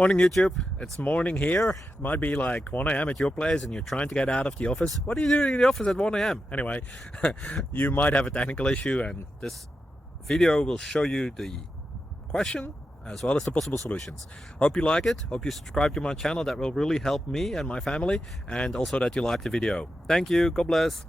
Morning YouTube, it's morning here. It might be like 1 a.m. at your place and you're trying to get out of the office. What are you doing in the office at 1 a.m.? Anyway, you might have a technical issue and this video will show you the question as well as the possible solutions. Hope you like it, hope you subscribe to my channel. That will really help me and my family, and also that you like the video. Thank you, God bless.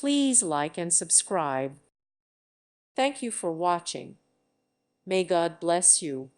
Please like and subscribe. Thank you for watching. May God bless you.